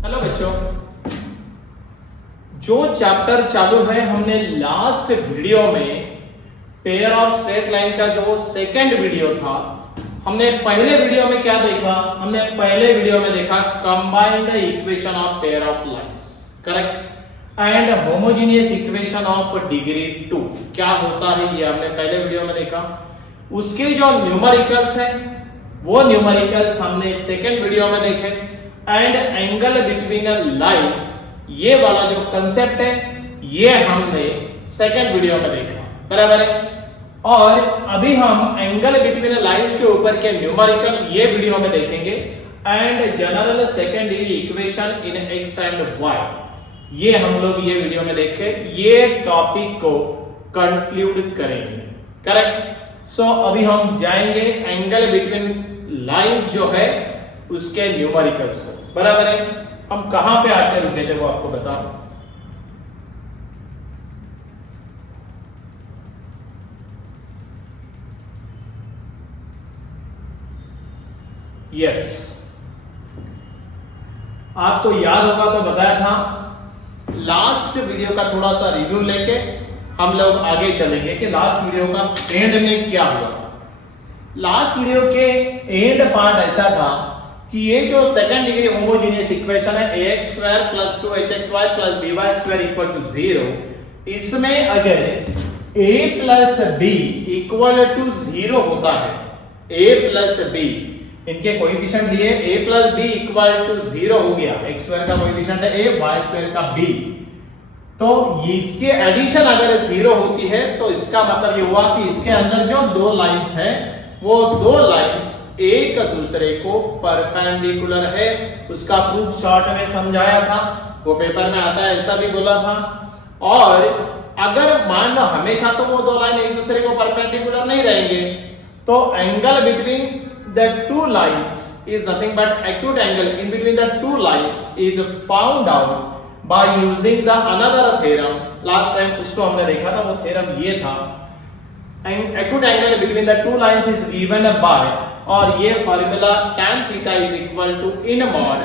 Hello बच्चों, जो chapter चालू है हमने लास्ट वीडियो में पेयर ऑफ स्ट्रेट लाइन का जो सेकंड वीडियो था, हमने पहले वीडियो में क्या देखा? हमने पहले वीडियो में देखा combined equation of pair of lines, correct, and homogeneous equation of degree 2 क्या होता है ये हमने पहले वीडियो में देखा। उसके जो न्यूमेरिकल्स हैं वो न्यूमेरिकल्स हमने सेकंड वीडियो में देखे, एंड एंगल बिटवीन लाइंस ये वाला जो कंसेप्ट है ये हमने सेकंड वीडियो में देखा, बराबर है। और अभी हम एंगल बिटवीन लाइंस के ऊपर के न्यूमेरिकल ये वीडियो में देखेंगे, and general second degree equation in x and y ये हम लोग ये वीडियो में देख के ये टॉपिक को कंक्लूड करेंगे, करेक्ट। सो अभी हम जाएंगे एंगल बिटवीन लाइंस जो है उसके न्यूमेरिकल्स को, बराबर है। हम कहां पे आके रुके थे वो आपको बताओ। यस, आपको याद होगा तो बताया था। लास्ट वीडियो का थोड़ा सा रिव्यू लेके हम लोग आगे चलेंगे कि लास्ट वीडियो का एंड में क्या हुआ था। लास्ट वीडियो के एंड पार्ट ऐसा था कि ये जो सेकंड डिग्री होमोजेनियस इक्वेशन है ax square plus 2hxy plus by square equal to 0, इसमें अगर a plus b equal to 0 होता है, a प्लस b इनके कोएफिशिएंट लिए a plus b equal to 0 हो गया, x स्क्वायर का कोएफिशिएंट है a, y स्क्वायर का b, तो इसके एडिशन अगर 0 होती है तो इसका मतलब ये हुआ कि इसके अंदर जो दो लाइंस है वो दो लाइंस एक दूसरे को परपेंडिकुलर है। उसका प्रूफ शॉर्ट में समझाया था, वो पेपर में आता है ऐसा भी बोला था। और अगर मान लो हमेशा तो वो दो लाइन एक दूसरे को परपेंडिकुलर नहीं रहेंगे, तो angle between the two lines is nothing but acute angle in between the two lines is found out by using the another theorem. Last time उसको हमने देखा था, वो थ्योरम ये था, acute angle between the two lines is given by, और ये formula tan theta is equal to in mod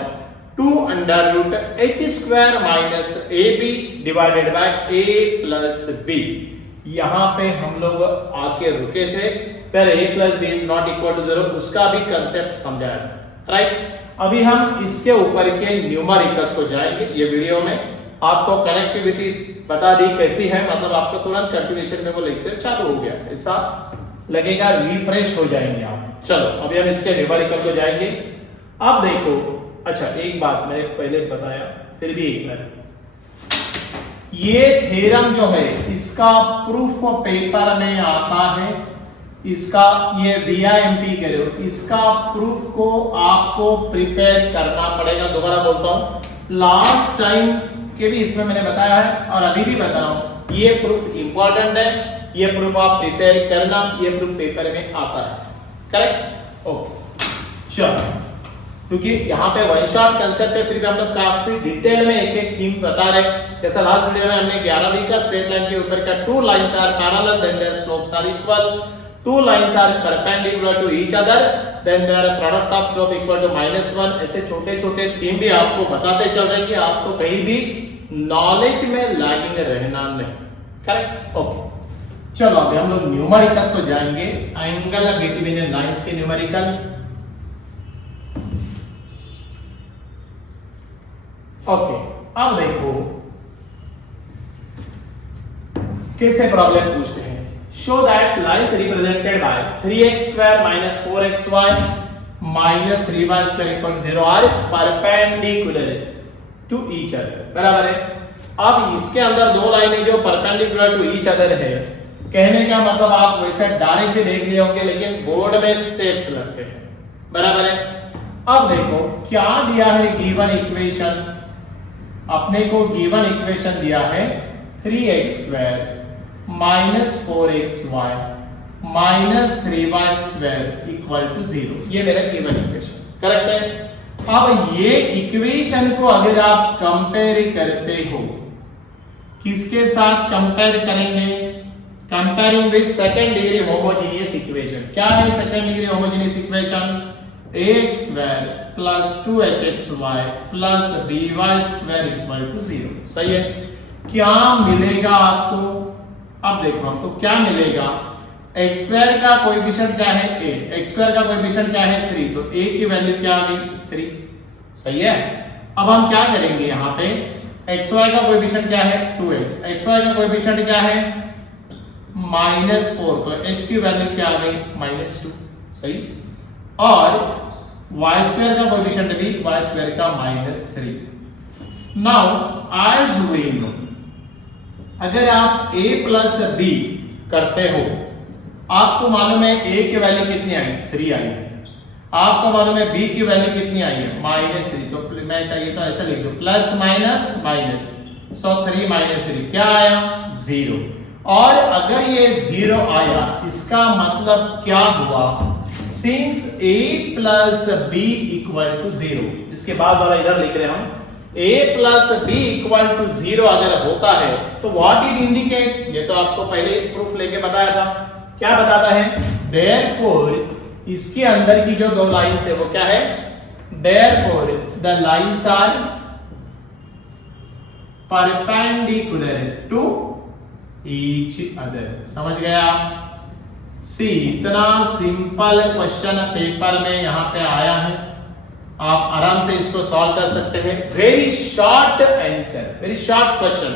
2 under root h square minus ab divided by a plus b। यहां पे हम लोग आके रुके थे, पर a plus b is not equal to 0, उसका भी कंसेप्ट समझाया था, राइट। अभी हम इसके ऊपर के न्यूमेरिकल्स को जाएंगे। ये वीडियो में आपको कनेक्टिविटी बता दी कैसी है, मतलब आपको तुरंत कंटिन्यूएशन में वो लेक्चर चालू हो गया ऐसा लगेगा, रिफ्रेश हो जाएंगे आप। चलो अभी हम इसके न्यूमेरिकल को जाएंगे। अब देखो, अच्छा एक बात मैंने पहले बताया, फिर भी एक बार, ये थ्योरम जो है इसका प्रूफ पेपर में आता है, इसका ये VIMP करो, इसका प्रूफ को आपको प्रिपेयर करना पड़ेगा। दोबारा बोलता हूं, लास्ट टाइम के भी इसमें मैंने बताया है और अभी भी बता रहा हूं, ये प्रूफ इंपॉर्टेंट है, ये प्रूफ आप प्रिपेयर करना, ये प्रूफ पेपर में आता है, करेक्ट। ओके चलो, क्योंकि यहाँ पे वन शॉट कंसेप्ट है, फिर भी हम लोग काफी डिटेल में एक एक थीम बता रहे हैं। जैसा लास्ट वीडियो में हमने 11वीं का स्ट्रेट लाइन के ऊपर का two lines are parallel then their slopes are equal, two lines are perpendicular to each other then their product of slope equal to -1। ऐसे छोटे छोटे थीम भी आपको बताते चल रहे हैं कि आपको कहीं भी नॉलेज में लैगिंग रहना नहीं, करेक्ट। ओके चलो अभी हम लोग न्यूमेरिकल्स को जाएंगे, एंगल बिटवीन लाइंस के न्यूमेरिकल। ओके अब देखो कैसे प्रॉब्लम पूछते हैं। Show that lines represented by 3x square minus 4xy minus 3y square equal to 0 are perpendicular to each other, बराबर है। अब इसके अंदर दो लाइनें जो परपेंडिकुलर टू ईच अदर है, कहने का मतलब आप वैसे डायरेक्ट भी देख लिए होंगे, लेकिन बोर्ड में स्टेप्स लगते हैं, बराबर है। अब देखो क्या दिया है गिवन इक्वेशन, अपने को गिवन इक्वेशन दिया है 3x square minus 4xy minus 3y square equal to 0, ये मेरा गिवन इक्वेशन, करेक्ट है। अब ये इक्वेशन को अगर आप कंपेयर करते हो, किसके साथ कंपेयर करेंगे? Comparing with second degree homogeneous equation. क्या है second degree homogeneous equation? ax square plus 2hxy plus by square equal to 0। सही है। क्या मिलेगा आपको? अब देखो आपको क्या मिलेगा। x स्क्वायर का कोएफिशिएंट क्या है? a। x स्क्वायर का कोएफिशिएंट क्या है? 3। तो a की वैल्यू क्या आ गई? 3। सही है। अब हम क्या करेंगे यहाँ पे, xy का कोएफिशिएंट क्या है? 2h। xy का कोएफिशिएंट क्या है? -4। तो h की वैल्यू क्या आ गई? -2। सही। और y स्क्वायर का कोएफिशिएंट भी y स्क्वायर का -3। नाउ एज वी नो, अगर आप a प्लस b करते हो, आपको मालूम है a की वैल्यू कितनी आई? 3 आई है। आपको मालूम है b की वैल्यू कितनी आई है? -3। तो मैं चाहिए तो ऐसा लिख दो, प्लस माइनस माइनस, सो 3 - 3 क्या आया? 0। और अगर ये 0 आया, इसका मतलब क्या हुआ? Since a plus b equal to 0, इसके बाद वाला इधर लिख रहे हम, a plus b equal to 0 अगर होता है तो व्हाट इट इंडिकेट? ये तो आपको पहले प्रूफ लेके बताया था। क्या बताता है? देयरफॉर इसके अंदर की जो दो लाइंस है वो क्या है? Therefore the lines are perpendicular to each other. समझ गया? सी, इतना सिंपल क्वेश्चन पेपर में यहां पे आया है, आप आराम से इसको सॉल्व कर सकते हैं। Very short answer, very short question.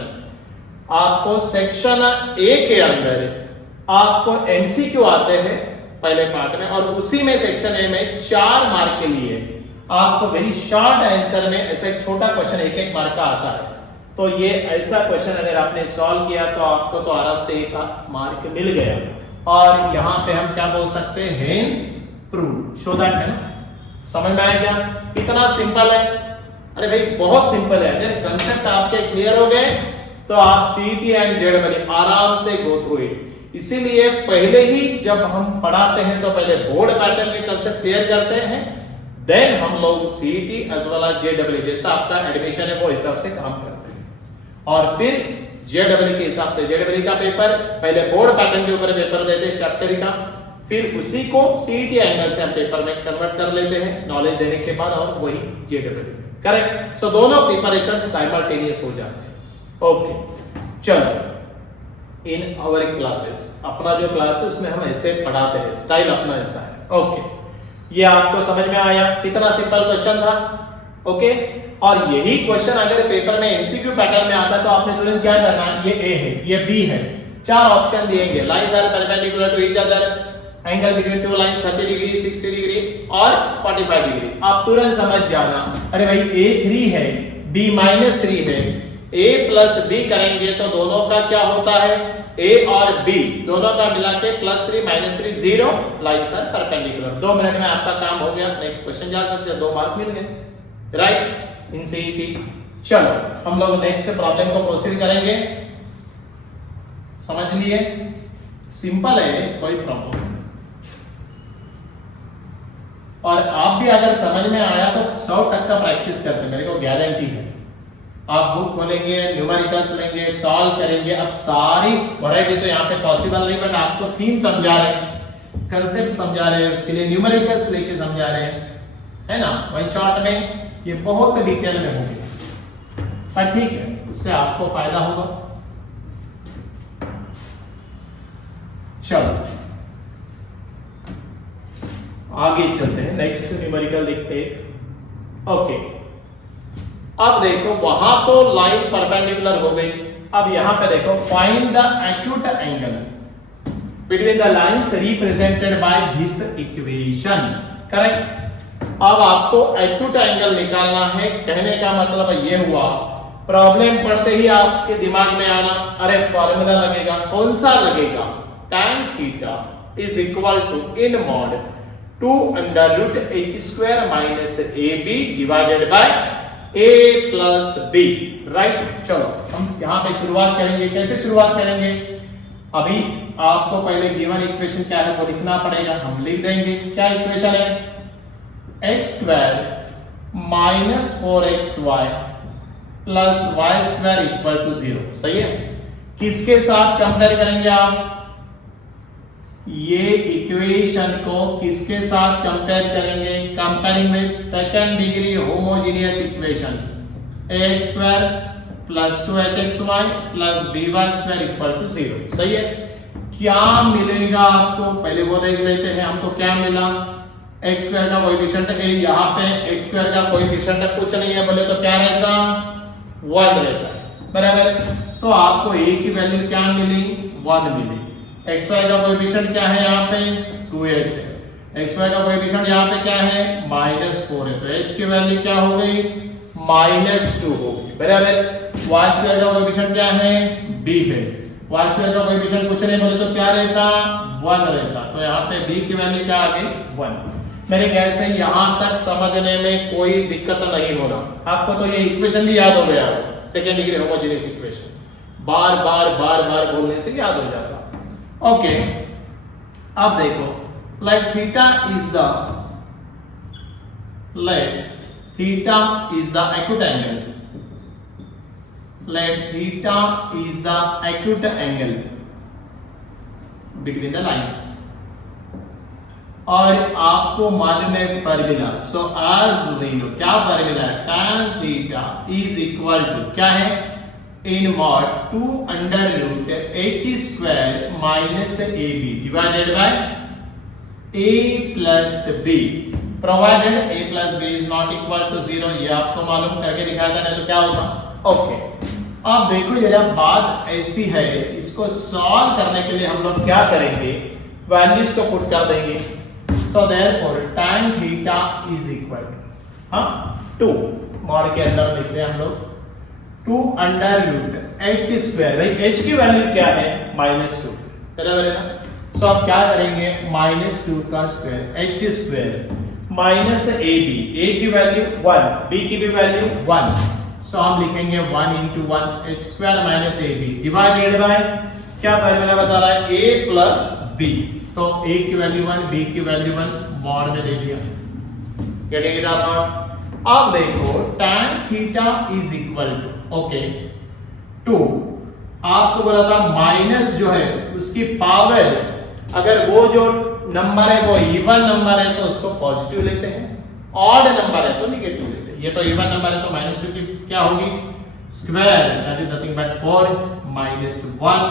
आपको सेक्शन ए के अंदर आपको एमसीक्यू आते हैं पहले पार्ट में, और उसी में सेक्शन ए में 4 मार्क के लिए आपको वेरी शॉर्ट आंसर में ऐसा एक छोटा क्वेश्चन 1-1 मार्क का आता है। तो ये ऐसा क्वेश्चन अगर आपने सॉल्व किया तो आपको तो आराम से 1 मार्क मिल गया। और यहां पे हम क्या बोल सकते हैं? हेंस प्रूव, शो दैट, है ना? समझ में आया क्या? इतना सिंपल है। अरे भाई बहुत सिंपल है। अगर कंसेप्ट आपके क्लियर हो गए तो आप सीईटी एंड जेईई आराम से गो थ्रू इट। इसीलिए पहले ही जब हम पढ़ाते हैं तो पहले बोर्ड पैटर्न के कंसेप्ट क्लियर करते हैं, देन हम लोग CET as well as JEE जैसा आपका एडमिशन है वो हिसाब से काम करते हैं, और फिर जेईई के हिसाब से जेईई का पेपर पहले बोर्ड पैटर्न के ऊपर पेपर देते हैं चैप्टर का, फिर उसी को सीईटी एंगल से हम पेपर में कन्वर्ट कर लेते हैं नॉलेज देने के बाद, और वही जेईई। करेक्ट? सो दोनों प्रिपरेशन साइमल्टेनियस हो जाते हैं। ओके, चलो इन आवर क्लासेस, अपना जो क्लासेस में हम ऐसे पढ़ाते हैं, स्टाइल अपना ऐसा है। ओके, ये आपको समझ में आया? कितना सिंपल क्वेश्चन था। ओके, और यही क्वेश्चन अगर पेपर में एमसीक्यू पैटर्न में आता है तो आपने तुरंत क्या करना है? ये ए है, ये बी है, 4 ऑप्शन दिएंगे। Lines are perpendicular to each other, angle between two lines 30 degree, 60 degree और 45 डिग्री। आप तुरंत समझ जाना, अरे भाई a 3 है, b -3 है, a प्लस b करेंगे तो दोनों का क्या होता है? a और b दोनों का मिला के +3 -3 0, लाइंस आर परपेंडिकुलर। 2 मिनट में आपका काम हो गया, नेक्स्ट क्वेश्चन जा सकते हैं, 2 मार्क मिल गए, राइट, इन सीईटी। चलो हम लोग नेक्स्ट प्रॉब्लम को प्रोसीड करेंगे। समझ लिए? सिंपल है, कोई प्रॉब्लम नहीं। और आप भी अगर समझ में आया तो 100% प्रैक्टिस करते, मेरे को गारंटी है। आप बुक खोलेंगे, न्यूमेरिकल्स लेंगे, सॉल्व करेंगे। अब सारी वैरायटी तो यहाँ पे पॉसिबल नहीं, बट आपको थीम समझा रहे हैं, कंसेप्ट समझा रहे हैं, उसके लिए न्यूमेरिकल्स लेके समझा रहे हैं, है ना? वही शॉर्ट में ये बहुत डिटेल में हो गया, पर ठीक है, उससे आपको फायदा होगा। चलो आगे चलते हैं, नेक्स्ट न्यूमेरिकल देखते हैं। ओके, अब देखो वहां तो लाइन परपेंडिकुलर हो गई, अब यहां पे देखो find the acute angle between the lines represented by this equation. Correct? अब आपको एक्यूट एंगल निकालना है। कहने का मतलब ये हुआ, प्रॉब्लम पढ़ते ही आपके दिमाग में आना, अरे फॉर्मूला लगेगा। कौन सा लगेगा? tan theta is equal to in mod 2√h² - ab divided by a plus b। Right? चलो हम यहां पे शुरुआत करेंगे। कैसे शुरुआत करेंगे? अभी आपको पहले गिवन इक्वेशन क्या है वो लिखना पड़ेगा, हम लिख देंगे। क्या इक्वेशन है? x² - 4xy plus y² equal to 0। सही है? किसके साथ कंपेयर करेंगे आप? ये इक्वेशन को किसके साथ कंपेयर करेंगे? Comparing with second degree homogeneous equation ax square plus 2hxy plus by square equal to 0। सही है। क्या मिलेगा आपको पहले वो देख लेते हैं। हमको क्या मिला? x स्क्वायर का कोएफिशिएंट a, यहाँ पे x स्क्वायर का कोएफिशिएंट कुछ नहीं है बोले तो क्या रहता? 1 रहता है, बराबर। तो आपको a की वैल्यू क्या मिली? 1 मिली। xy का कोएफिशिएंट क्या है? यहाँ पे 2h है। xy का कोएफिशिएंट यहाँ पे क्या है? -4 है। तो h की वैल्यू क्या हो गई? -2 हो गई, बराबर। y स्क्वायर का कोएफिशिएंट क्या है? b है। y स्क्वायर का कोएफिशिएंट कुछ नहीं बोले तो क्या रहता? 1 रहता। तो यहाँ पे b की वैल्यू क्या आ गई? 1। मेरे ख्याल से यहां तक समझने में कोई दिक्कत नहीं होना। आपको तो ये इक्वेशन भी याद हो गया होगा, सेकेंड डिग्री होमोजेनियस इक्वेशन। बार बार बोलने से याद हो जाता। ओके, अब देखो, let theta is the acute angle. Let theta is the acute angle between the lines. और आपको मालूम है formula. So as we know, क्या फार्मूला है? tan theta is equal to क्या है? in mod 2 under root h square minus ab divided by a plus b, provided a plus b is not equal to 0। ये आपको मालूम करके दिखाया था, नहीं तो क्या होता? ओके, अब देखो जरा बात ऐसी है, इसको सॉल्व करने के लिए हम लोग क्या करेंगे? वैल्यूज को पुट कर देंगे। So therefore tan theta is equal to 2 mod के अंदर लिख रहे हैं हम लोग 2 under root h स्क्वायर। भाई h की वैल्यू क्या है? -2, बराबर है ना। सो अब क्या करेंगे? -2 का square h square minus ab, a की वैल्यू 1, b की भी वैल्यू 1। सो हम लिखेंगे 1 into 1 h square minus ab divided by क्या फार्मूला बता रहा है? a plus b। तो a की वैल्यू 1, b की वैल्यू 1, मॉड में दे दिया। गेटिंग इट और नॉट? अब देखो tan theta is equal to okay 2, आपको बोला था माइनस जो है उसकी पावर, अगर वो जो नंबर है वो इवन नंबर है तो उसको पॉजिटिव लेते हैं, ऑड नंबर है तो नेगेटिव लेते हैं। ये तो इवन नंबर है तो -2 की क्या होगी? Square, that is nothing but 4 -1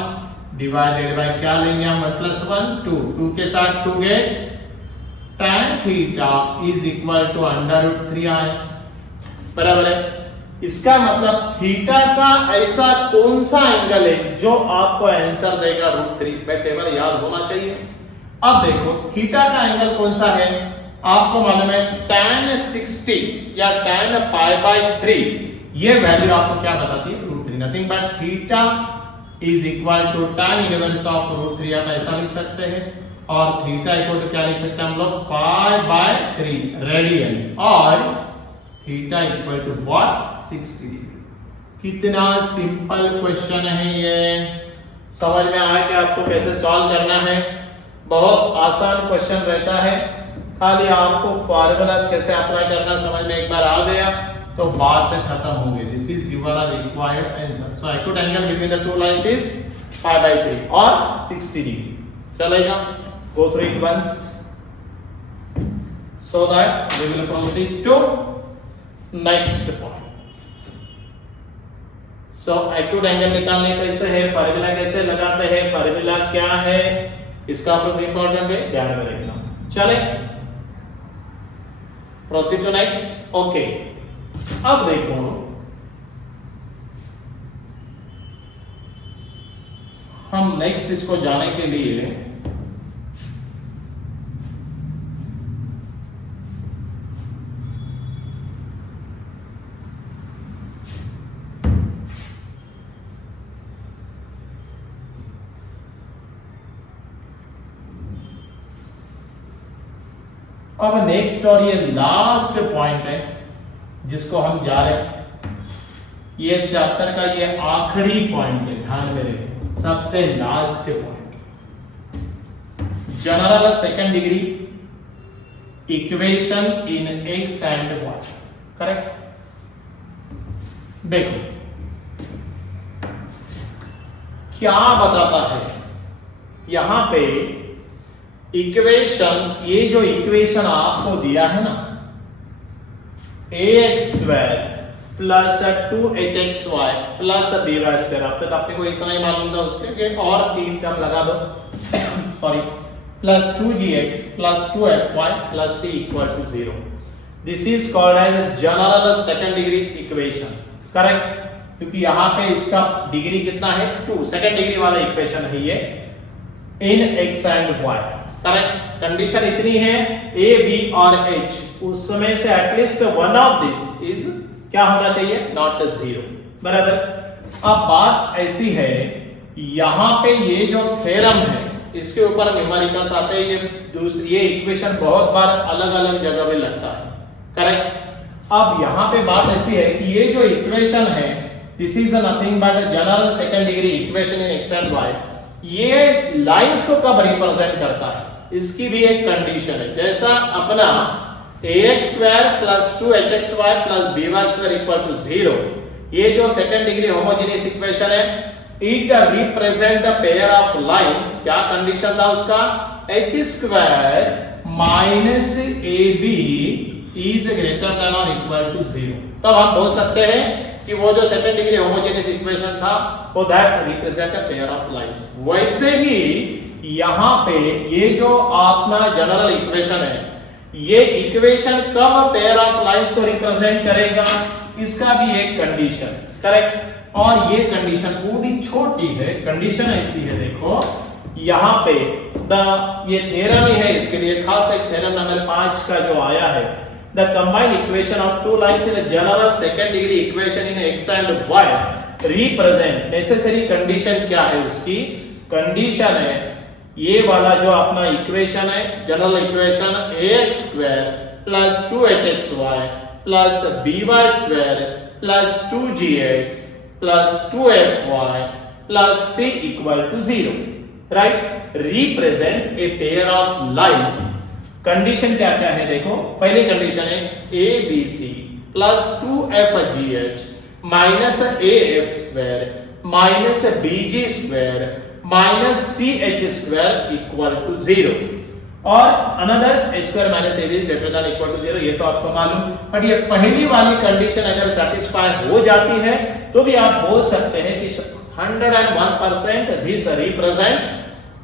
divided by क्या लेंगे हम? +1 2 के साथ 2 get tan theta is equal to √3 आए, बराबर है। इसका मतलब थीटा का ऐसा कौन सा एंगल है जो आपको आंसर देगा √3? भाई टेबल याद होना चाहिए। अब देखो थीटा का एंगल कौन सा है? आपको मालूम है tan 60 या tan π/3, ये वैल्यू आपको क्या बताती है? √3। Nothing but theta is equal to tan inverse of √3, आप ऐसा लिख सकते हैं। और थीटा इक्वल टू क्या लिख सकते हैं हम लोग? π/3 रेडियन, और theta equal to what? 60 degree. कितना सिंपल क्वेश्चन है ये। समझ में आया कि आपको कैसे सॉल्व करना है? बहुत आसान क्वेश्चन रहता है, खाली आपको फार्मूला कैसे अप्लाई करना समझ में एक बार आ गया तो बात खत्म हो गई। This is your required answer. So acute angle between the two lines is π/3 और 60 डिग्री। चलेगा? Go through it once so that we will proceed to next point. So acute angle निकालने कैसे है? फार्मूला कैसे लगाते हैं? फार्मूला क्या है? इसका आप लोग इंपॉर्टेंट है, ध्यान में रखना। चले प्रोसीड टू नेक्स्ट। ओके, अब देखो हम नेक्स्ट इसको जाने के लिए अब नेक्स्ट और ये लास्ट पॉइंट है जिसको हम जा रहे हैं। ये चैप्टर का ये आखिरी पॉइंट है, ध्यान में रखें, सबसे last point. General second degree equation in x and y, correct? देखो क्या बताता है यहां पे इक्वेशन, ये जो इक्वेशन आपको दिया है ना, ax² plus 2hxy plus by² अब तक आपने को इतना ही मालूम था, उसके और 3 टर्म लगा दो sorry, plus 2gx plus 2fy plus c equal to 0. This is called as general second degree equation. Correct, क्योंकि यहां पे इसका डिग्री कितना है 2, सेकंड डिग्री वाला इक्वेशन है ये इन x and y. Correct, condition इतनी है a b और h, उसमें से at least one of this is क्या होना चाहिए, नॉट 0. बराबर. अब बात ऐसी है, यहां पे ये जो थ्योरम है इसके ऊपर न्यूमेरिकल्स आते हैं. ये इक्वेशन बहुत बार अलग अलग जगह पे लगता है. करेक्ट. अब यहां पे बात ऐसी है कि ये जो इक्वेशन है, this is nothing but general second degree equation in x and y. ये लाइंस को कब रिप्रेजेंट करता है, इसकी भी एक कंडीशन है. जैसा अपना ax² plus 2hxy plus by² equal to 0, ये जो सेकंड डिग्री होमोजेनियस इक्वेशन है, it represent a pair of lines. क्या कंडीशन था उसका, h² minus ab is greater than और इक्वल टू 0. तब हम बोल सकते हैं कि वो जो सेकंड डिग्री होमोजेनियस इक्वेशन था वो that represent a pair of lines. वैसे ही यहां पे ये जो अपना जनरल इक्वेशन है, ये इक्वेशन कब पेयर ऑफ लाइंस को रिप्रेजेंट करेगा, इसका भी एक कंडीशन. करेक्ट. और ये कंडीशन पूरी छोटी है. कंडीशन ऐसी है, देखो यहां पे ये थ्योरम ही है, इसके लिए खास एक थ्योरम नंबर 5 का जो आया है, the combined equation of two lines in a general second degree equation in x and y represent. Necessary condition क्या है, उसकी कंडीशन है ये वाला जो अपना इक्वेशन है, general equation ax² plus 2hxy plus by² plus 2gx plus 2fy plus c equal to 0. Right, represent a pair of lines. Condition क्या क्या है, देखो पहली कंडीशन है abc plus 2fgh minus af² minus bg² minus ch² equal to 0. और another a² minus ab greater than equal to 0, ये तो आपको मालूम. बट ये पहली वाली कंडीशन अगर सेटिस्फाई हो जाती है तो भी आप बोल सकते हैं कि 101% this represent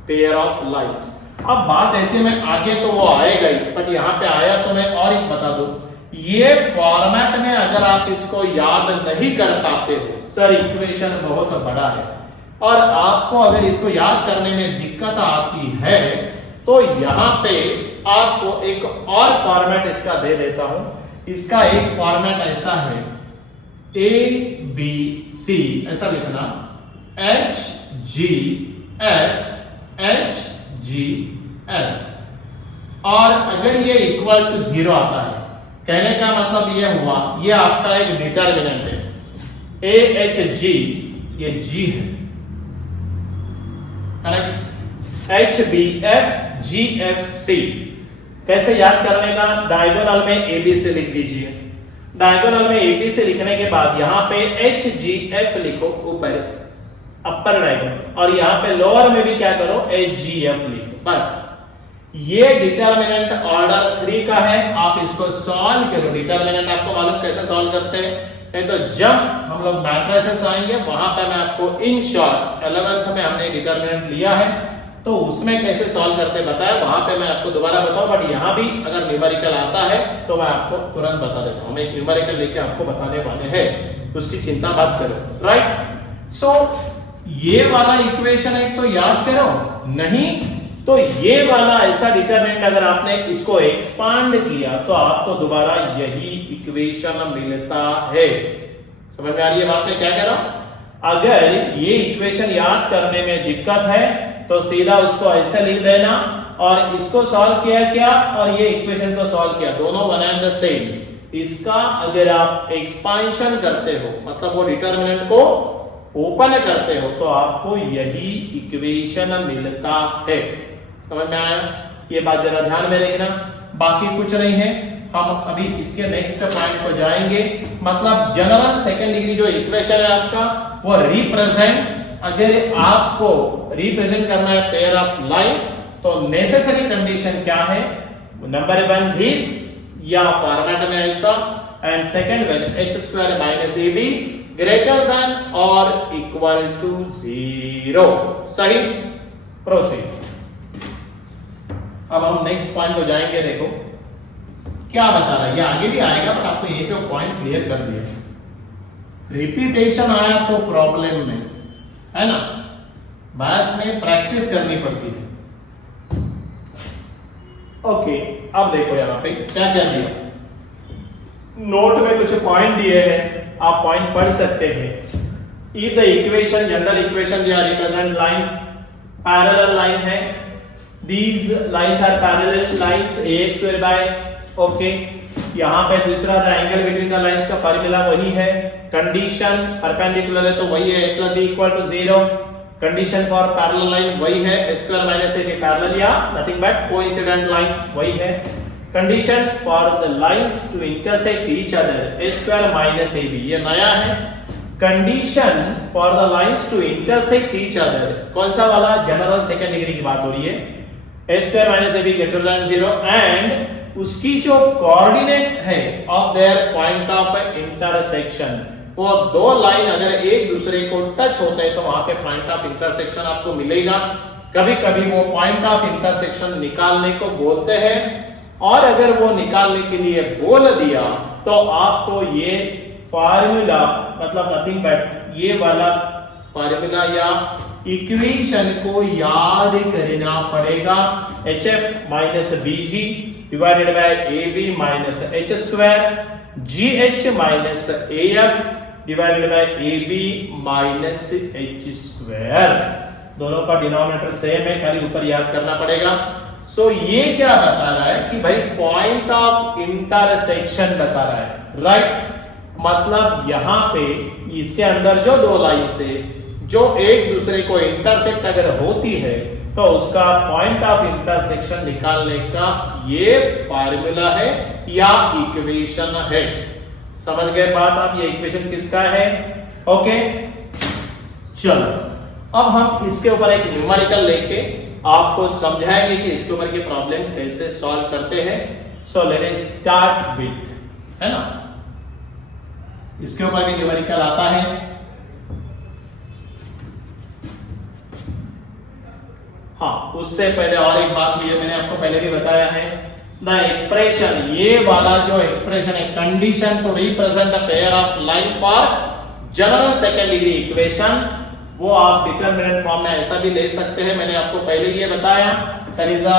pair of lines. अब बात ऐसे में आगे तो वो आएगा ही, बट यहां पे आया तो मैं और एक बता दूं, ये फॉर्मेट में अगर आप इसको याद नहीं कर पाते हो, सर इक्वेशन बहुत बड़ा है और आपको अगर इसको याद करने में दिक्कत आती है, तो यहां पे आपको एक और फॉर्मेट इसका दे देता हूं. इसका एक फॉर्मेट ऐसा है, a b c ऐसा लिखना, h g f h g f, और अगर ये इक्वल टू 0 आता है, कहने का मतलब ये हुआ ये आपका एक डिटरमिनेंट है. a h g ये g है. Correct. h b f g f c कैसे याद करने का, डायगोनल में a b से लिख दीजिए. डायगोनल में a b से लिखने के बाद यहां पे h g f लिखो ऊपर अपर डायगोनल, और यहां पे लोअर में भी क्या करो h g f लिखो. बस ये डिटरमिनेंट ऑर्डर 3 का है. आप इसको सॉल्व करो. डिटरमिनेंट आपको मालूम कैसे सॉल्व करते हैं, नहीं तो जब हम लोग मैट्रिसेस आएंगे वहां पे मैं आपको इन शॉर्ट 11th में हमने डिटरमिनेंट लिया है तो उसमें कैसे सॉल्व करते बताया, वहां पे मैं आपको दोबारा बताऊं. बट यहां भी अगर न्यूमेरिकल आता है तो मैं आपको तुरंत बता देता हूं. मैं एक न्यूमेरिकल लेके आपको बताने वाले हैं, उसकी चिंता मत करो. राइट. सो ये वाला इक्वेशन एक तो याद करो, नहीं तो ये वाला ऐसा डिटरमिनेंट अगर आपने इसको एक्सपांड किया तो आपको दोबारा यही इक्वेशन मिलता है. समझ में आ रही है बात में क्या कह रहा हूं. अगर ये इक्वेशन याद करने में दिक्कत है तो सीधा उसको ऐसे लिख देना और इसको सॉल्व किया क्या, और ये इक्वेशन को सॉल्व किया, दोनों वन एंड द सेम. इसका अगर आप एक्सपांशन करते हो, मतलब वो डिटरमिनेंट को ओपन करते हो, तो आपको यही इक्वेशन मिलता है. समझ में आया. ये बात जरा ध्यान में रखना. बाकी कुछ नहीं है, हम अभी इसके नेक्स्ट पॉइंट को जाएंगे. मतलब जनरल सेकंड डिग्री जो इक्वेशन है आपका, वो रिप्रेजेंट, अगर आपको रिप्रेजेंट करना है पेयर ऑफ लाइंस, तो नेसेसरी कंडीशन क्या है? नंबर 1 दिस या फॉर्मेट में ऐसा, and second one h square minus ab greater then और इक्वल टू 0। सही, प्रोसीड। अब हम नेक्स्ट पॉइंट को जाएंगे। देखो क्या बता रहा है, ये आगे भी आएगा बट आपको ये पे पॉइंट क्लियर कर दिया। रिपीटेशन आया तो प्रॉब्लम नहीं है ना, मैथ्स में प्रैक्टिस करनी पड़ती है। ओके, अब देखो यहां पे क्या क्या दिया, नोट में कुछ पॉइंट दिए हैं, आप पॉइंट पढ़ सकते हैं। If the equation, general equation they are represent line, parallel line है, these lines are parallel lines ax square by, okay. यहां पे दूसरा the angle between the lines का फार्मूला वही है, कंडीशन परपेंडिकुलर है तो वही है a plus b equal to 0, condition for parallel line वही है, a square minus ab parallel या नथिंग बट कोइंसिडेंट लाइन वही है, condition for the lines to intersect each other a square minus ab, ये नया है। Condition for the lines to intersect each other, कौन सा वाला? जनरल सेकंड डिग्री की बात हो रही है, a square minus ab greater than 0 and उसकी जो कोऑर्डिनेट है of their point of intersection, वो दो लाइन अगर एक दूसरे को टच होते हैं तो वहां पे पॉइंट ऑफ इंटरसेक्शन आपको मिलेगा। कभी कभी वो पॉइंट ऑफ इंटरसेक्शन निकालने को बोलते हैं, और अगर वो निकालने के लिए बोल दिया तो आपको ये फार्मूला, मतलब नथिंग बट ये वाला फार्मूला या इक्वेशन को याद करना पड़ेगा, hf minus bg divided by ab minus h square, gh minus af divided by ab minus h square. दोनों का डिनोमिनेटर सेम है, खाली ऊपर याद करना पड़ेगा। सो ये क्या बता रहा है कि भाई पॉइंट ऑफ इंटरसेक्शन बता रहा है, राइट? मतलब यहां पे इसके अंदर जो दो लाइन से जो एक दूसरे को इंटरसेक्ट अगर होती है तो उसका पॉइंट ऑफ इंटरसेक्शन निकालने का ये फार्मूला है या इक्वेशन है। समझ गए बात आप? ये इक्वेशन किसका है? ओके, चलो अब हम इसके ऊपर एक न्यूमेरिकल लेके आपको समझाएंगे कि इसके ऊपर की प्रॉब्लम कैसे सॉल्व करते हैं। So let us start with, है ना, इसके ऊपर भी न्यूमेरिकल आता है। हाँ, उससे पहले और एक बात ये मैंने आपको पहले भी बताया है, द एक्सप्रेशन, ये वाला जो एक्सप्रेशन है, condition to represent the pair of line for general second degree equation, वो आप डिटरमिनेंट फॉर्म में ऐसा भी ले सकते हैं। मैंने आपको पहले ये बताया, that is a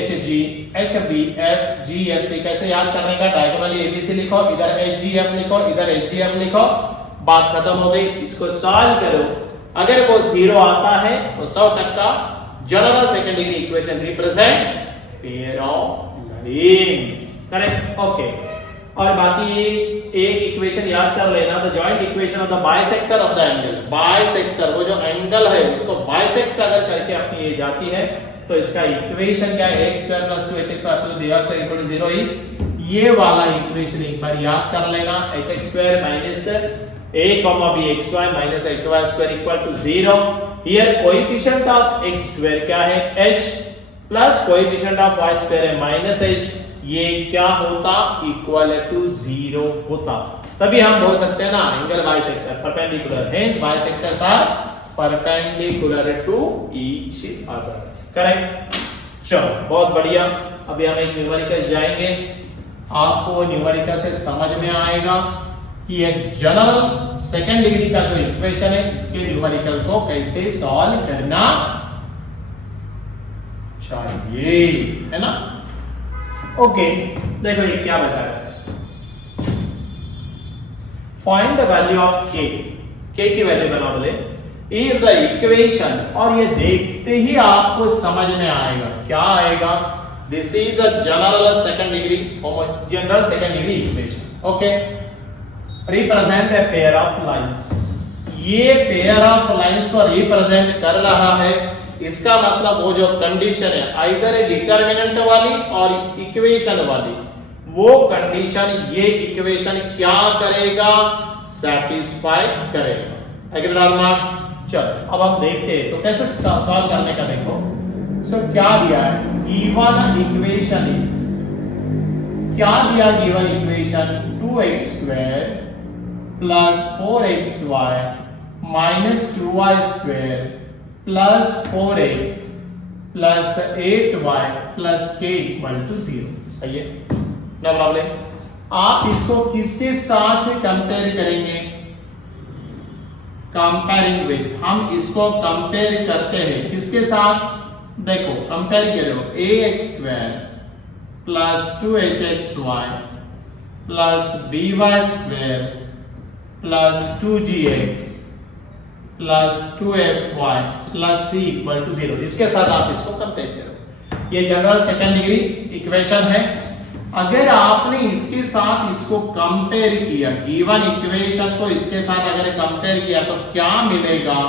h g h b f g f c। कैसे याद करने का? डायगोनली abc लिखो, इधर h g f लिखो, इधर h g f लिखो, बात खत्म हो गई। इसको सॉल्व करो, अगर वो 0 आता है तो 100% general second degree equation represent pair of lines, correct? Okay, और बाकी एक इक्वेशन याद कर लेना, the joint equation of the bisector of the angle. Bisector, वो जो एंगल है उसको बाइसेक्ट अगर करके अपनी ये जाती है तो इसका इक्वेशन क्या है? x square plus 2hx plus dr square equal to 0 is, ये वाला इक्वेशन एक बार याद कर लेना, hx square minus a b xy minus hy square equal to 0। Here coefficient of x square क्या है? h plus coefficient of y square है माइनस h, ये क्या होता? इक्वल टू 0 होता। तभी हम बोल सकते हैं ना angle bisector perpendicular, hence bisectors are perpendicular to each other, correct? चलो बहुत बढ़िया। अभी हम एक न्यूमेरिकल जाएंगे, आपको न्यूमेरिकल से समझ में आएगा कि ये जनरल सेकंड डिग्री का जो इक्वेशन है इसके न्यूमेरिकल को कैसे सॉल्व करना चाहिए, है ना? ओके, देखो ये क्या बता रहा है, find the value of k, k की वैल्यू बना बोले इन द इक्वेशन, और ये देखते ही आपको समझ में आएगा क्या आएगा? This is the general second degree, general second degree equation. Okay, represent a pair of lines, ये पेयर ऑफ लाइंस को रिप्रेजेंट कर रहा है। इसका मतलब वो जो कंडीशन है आइदर डिटरमिनेंट वाली और इक्वेशन वाली, वो कंडीशन ये इक्वेशन क्या करेगा? सैटिस्फाई करेगा। एग्रीड और नॉट? चलो अब हम देखते हैं तो कैसे सॉल्व करने का। देखो सो क्या दिया है, गिवन इक्वेशन इज, क्या दिया given equation, 2x² plus 4xy minus 2y square plus 4x plus 8y plus k equal to 0। सही है, नो प्रॉब्लम। आप इसको किसके साथ कंपेयर करेंगे, कंपेयरिंग विद, हम इसको कंपेयर करते हैं किसके साथ, देखो कंपेयर करो, ax² plus 2hxy plus by² plus 2gx plus 2fy plus c equal to 0। इसके साथ आप इसको कंपेयर करो, ये जनरल सेकेंड डिग्री इक्वेशन है। अगर आपने इसके साथ इसको कंपेयर किया, गिवन इक्वेशन को इसके साथ अगर कंपेयर किया तो क्या मिलेगा,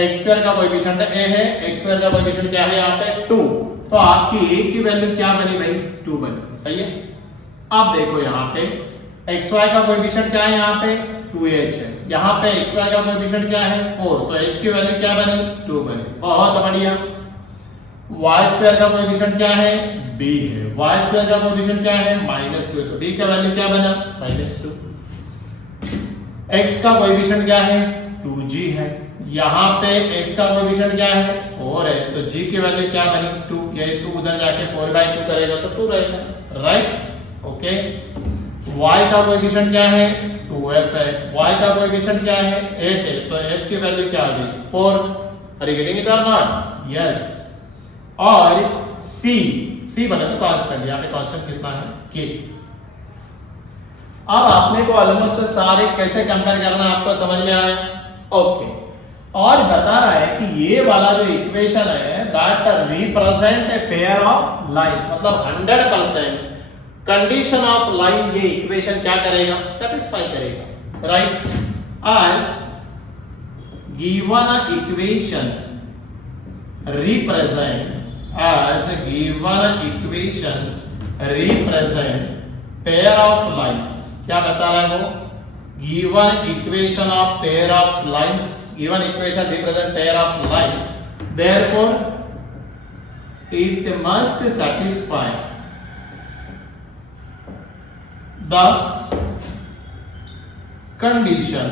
x² का कोएफिशिएंट a है, x² का कोएफिशिएंट क्या है यहाँ पे 2, तो आपकी a की वैल्यू क्या बनी भाई, 2 बनी। सही है। अब देखो यहाँ पे xy का कोएफिशिएंट क्या है, यहाँ पे 2h है, यहाँ पे xy का कोएफिशिएंट क्या है 4, तो h की वैल्यू क्या बनी, 2 बनी। बहुत बढ़िया। y² का कोएफिशिएंट क्या है, b है, y² का कोएफिशिएंट क्या है -2, तो b का वैल्यू क्या बना, -2। x का कोएफिशिएंट क्या है 2g है, यहाँ पे x का कोएफिशिएंट क्या है 4 है, तो g की वैल्यू क्या बनी 2, ये 2 उधर जाके 4/2 करेगा तो 2 रहेगा, राइट। ओके, y का कोएफिशिएंट क्या है 2f है, y का कोएफिशिएंट क्या है 8 है, तो f की वैल्यू क्या आ गई 4। आर यू गेटिंग इट और नॉट, यस। और c बना तो कांस्टेंट, यहाँ पे कांस्टेंट कितना है k। अब आपने को ऑलमोस्ट सारे कैसे कंपेयर करना आपको समझ में आया, ओके। और बता रहा है कि ये वाला जो इक्वेशन है that represent a pair of lines, मतलब 100% कंडीशन ऑफ लाइन ये इक्वेशन क्या करेगा, सेटिस्फाई करेगा, राइट। आज given equation represent, as a given equation represent pair of lines, क्या बता रहा है वो, given equation of pair of lines, given equation represent pair of lines, therefore it must satisfy the condition,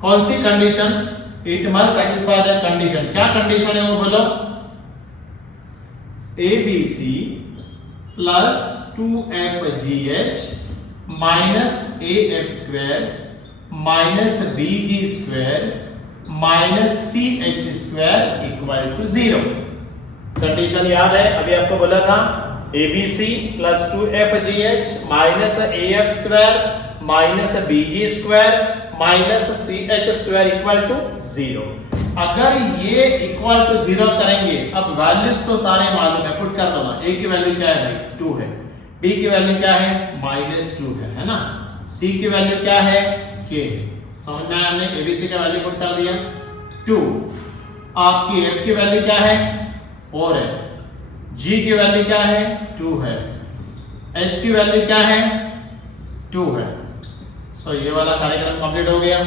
कौन सी condition, it must satisfy the condition, क्या condition है वो बोलो, ABC plus 2FGH minus AX² minus BG² minus CH² equal to 0। Condition याद है, अभी आपको बोला था ABC plus 2FGH minus AF² minus BG² minus CH² equal to 0। अगर ये इक्वल टू 0 करेंगे, अब वैल्यूज तो सारे मालूम है, पुट कर दो ना, a की वैल्यू क्या है भाई 2 है, b की वैल्यू क्या है -2 है ना, c की वैल्यू क्या है k है, समझ में आया, हमने abc का वैल्यू पुट कर दिया 2, आपकी f की वैल्यू क्या है 4 है, g की वैल्यू क्या है 2 है, h की वैल्यू क्या है 2 है। सो ये वाला कार्यक्रम कंप्लीट हो गया।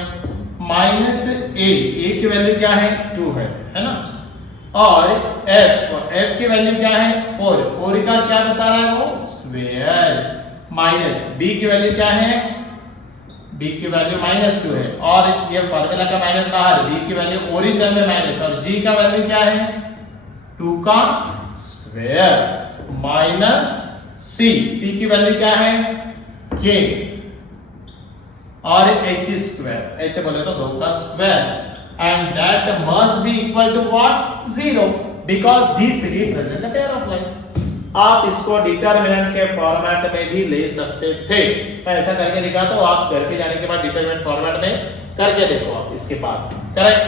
माइनस a की वैल्यू क्या है 2 है ना, और f की वैल्यू क्या है 4 का क्या बता रहा है वो स्क्वायर, माइनस b की वैल्यू क्या है, b की वैल्यू -2 है, और ये फार्मूला का माइनस बाहर, b की वैल्यू ओरिजिनल में माइनस, और g का वैल्यू क्या है 2 का स्क्वायर माइनस c की वैल्यू क्या है k, और h² h बोले तो 2 का square, and that must be equal to what 0, because this represent a pair of lines. आप इसको डिटरमिनेंट के फॉर्मेट में भी ले सकते थे, मैं ऐसा करके दिखाता हूं, आप घर पे जाने के बाद डिटरमिनेंट फॉर्मेट में करके देखो आप इसके बाद, करेक्ट।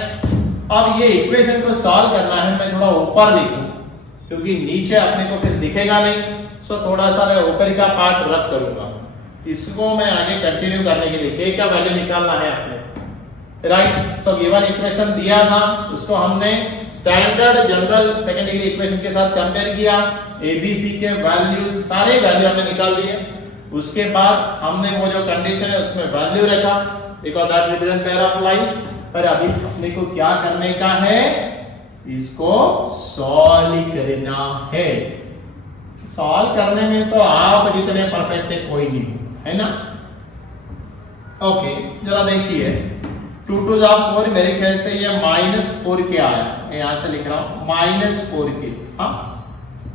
अब ये इक्वेशन को सॉल्व करना है, मैं थोड़ा ऊपर लिखूं क्योंकि नीचे अपने को फिर दिखेगा नहीं, सो थोड़ा सा मैं ऊपर का पार्ट रब करूंगा, इसको मैं आगे कंटिन्यू करने के लिए k का वैल्यू निकालना है आपने, राइट। सो गिवन इक्वेशन दिया था, उसको हमने standard general second degree equation के साथ कंपेयर किया, ABC के वैल्यूज सारे वैल्यू हमने निकाल दिए, उसके बाद हमने वो जो कंडीशन है उसमें वैल्यू रखा, because that represent pair of lines. पर अभी अपने को क्या करने का है, इसको सॉल्व करना है। सॉल्व करने में तो आप जितने परफेक्ट है कोई नहीं है ना। ओके जरा देखिए 2 टू द 4 मेरे ख्याल से ये -4 के आया, मैं यहां से लिख रहा हूं -4 के, हाँ,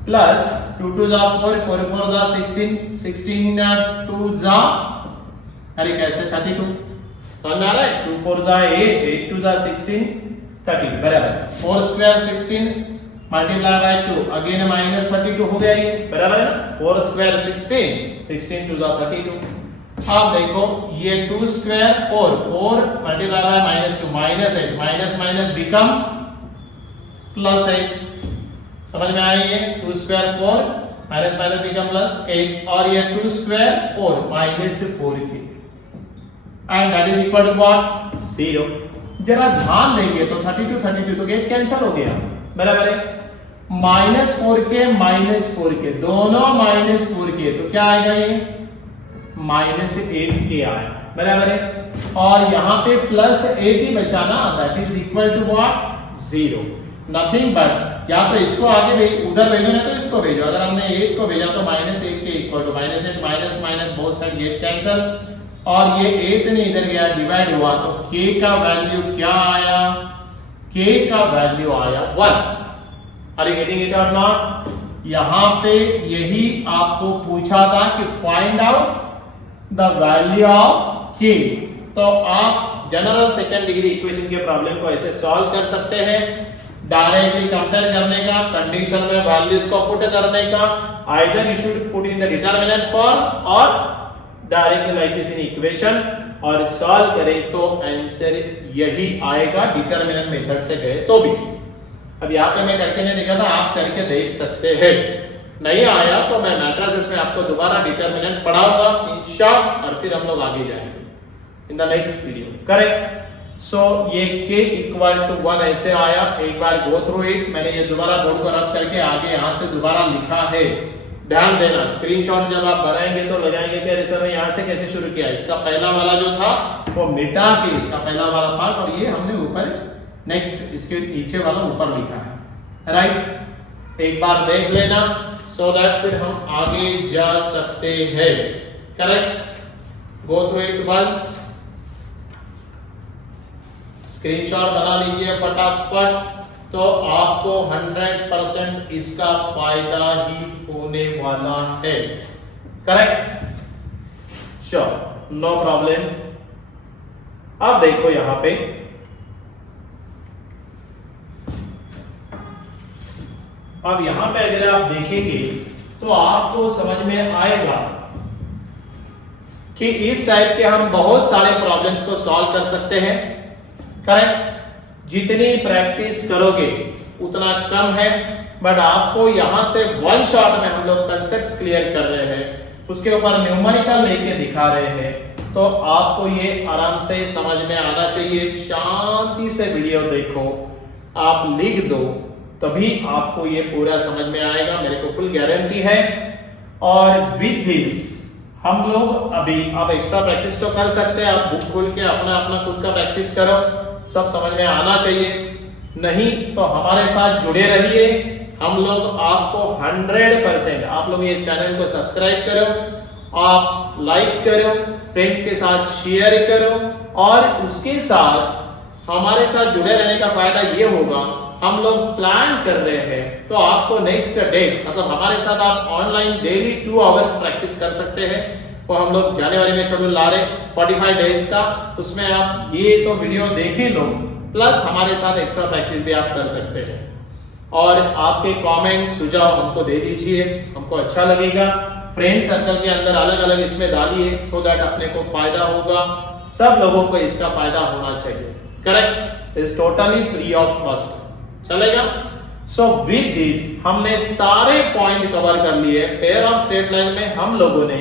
plus 2 to the 4 4 4 the 16 16 2 the अरे कैसे 32 समझ में आ रहा है। 2 4 द 8 8 टू द 16 30 बराबर 4 स्क्वायर 16 मल्टीप्लाई बाय 2 अगेन -32 हो गया ये बराबर है ना। 4 स्क्वायर 16 16 टू द 32। आप देखो ये 2 square 4 4 multiply by -2 -8 minus minus become +8 समझ में आया। ये 2 स्क्वायर 4 माइनस माइनस बिकम +8 और ये 2 square 4 -4 k and that is equal to what 0। जरा ध्यान देंगे तो 32 32 तो गेट कैंसिल हो गया बराबर है। -4 के दोनों -4 के तो क्या आएगा ये -8 के आया बराबर है। और यहां पे +8 ही बचा ना, that is equal to what 0 nothing but या तो इसको आगे उधर भेजो ना तो इसको भेजो। अगर हमने 8 को भेजा तो -8 k equal to -8 minus minus both side get cancel और ये 8 ने इधर गया डिवाइड हुआ तो k का वैल्यू क्या आया, k का वैल्यू आया 1। आर यू गेटिंग इट और नॉट। यहां पे यही आपको पूछा था कि find out the value of k। तो आप जनरल सेकंड डिग्री इक्वेशन के प्रॉब्लम को ऐसे सॉल्व कर सकते हैं, डायरेक्टली कंपेयर करने का, कंडीशन में वैल्यूज को पुट करने का, either you should put in the determinant form और directly like this in equation और सॉल्व करें तो आंसर यही आएगा डिटरमिनेंट मेथड से गए तो भी। अब यहाँ पे मैं करके नहीं देखा था, आप करके देख सकते हैं। नहीं आया तो मैं मैट्रिसेस में आपको दोबारा डिटरमिनेंट पढ़ाऊंगा इंशाअल्लाह और फिर हम लोग आगे जाएंगे in the next video. Correct. So ये k इक्वल टू 1 ऐसे आया। एक बार गो थ्रू इट, मैंने ये दोबारा बोर्ड को रब करके आगे यहां से दोबारा लिखा है। ध्यान देना स्क्रीनशॉट जब आप बनाएंगे तो लगाएंगे कि अरे सर ने यहां से कैसे शुरू किया, इसका पहला वाला जो था वो मिटा के इसका पहला वाला पार्ट और ये हमने ऊपर नेक्स्ट इसके नीचे वाला ऊपर लिखा है। राइट, एक बार देख लेना सो दैट फिर हम आगे जा सकते हैं। Correct, go through it once, screenshot बना लीजिए फटाफट तो आपको 100% इसका फायदा ही होने वाला है। Correct, sure, no problem. अब देखो यहां पे अगर आप देखेंगे तो आपको समझ में आएगा कि इस टाइप के हम बहुत सारे प्रॉब्लम्स को सॉल्व कर सकते हैं। करेक्ट, जितनी प्रैक्टिस करोगे उतना कम है, बट आपको यहां से वन शॉट में हम लोग कंसेप्ट्स क्लियर कर रहे हैं, उसके ऊपर न्यूमेरिकल लेके दिखा रहे हैं, तो आपको ये आराम से समझ में आना चाहिए। शांति से वीडियो देखो, आप लिख दो, तभी आपको ये पूरा समझ में आएगा, मेरे को फुल गारंटी है। और विद दिस हम लोग अभी आप एक्स्ट्रा प्रैक्टिस तो कर सकते हैं, आप बुक खोल के अपना अपना खुद का प्रैक्टिस करो, सब समझ में आना चाहिए। नहीं तो हमारे साथ जुड़े रहिए, हम लोग आपको 100% आप लोग ये चैनल को सब्सक्राइब करो, आप लाइक करो, फ्रेंड्स के साथ शेयर करो, और उसके साथ हमारे साथ जुड़े रहने का फायदा ये होगा, हम लोग प्लान कर रहे हैं तो आपको नेक्स्ट डेट मतलब हमारे साथ आप ऑनलाइन डेली 2 आवर्स प्रैक्टिस कर सकते हैं। वो हम लोग जनवरी में शेड्यूल ला रहे 45 डेज का, उसमें आप ये तो वीडियो देख ही लो, प्लस हमारे साथ एक्स्ट्रा प्रैक्टिस भी आप कर सकते हैं। और आपके कमेंट सुझाव हमको दे दीजिए, हमको अच्छा लगेगा। फ्रेंड सर्कल के अंदर अलग अलग इसमें डालिए, सो दैट अपने को फायदा होगा, सब लोगों को इसका फायदा होना चाहिए। Correct, is totally free of cost, चलेगा। सो विद दिस हमने सारे पॉइंट कवर कर लिए। पेयर ऑफ स्ट्रेट लाइन में हम लोगों ने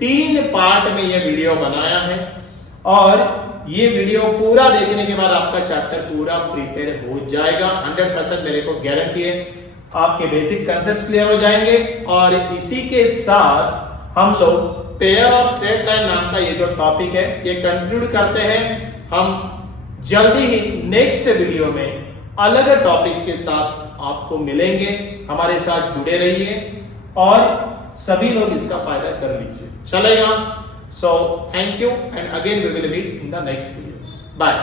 3 पार्ट में ये वीडियो बनाया है, और ये वीडियो पूरा देखने के बाद आपका चैप्टर पूरा प्रिपेयर हो जाएगा। 100% मेरे को गारंटी है, आपके बेसिक कंसेप्ट्स क्लियर हो जाएंगे। और इसी के साथ हम लोग पेयर ऑफ स्ट्रेट लाइन नाम का ये जो टॉपिक है ये कंक्लूड करते हैं। हम जल्दी ही नेक्स्ट वीडियो में अलग टॉपिक के साथ आपको मिलेंगे। हमारे साथ जुड़े रहिए और सभी लोग इसका फायदा कर लीजिए, चलेगा? So thank you and again we will meet in the next video. Bye.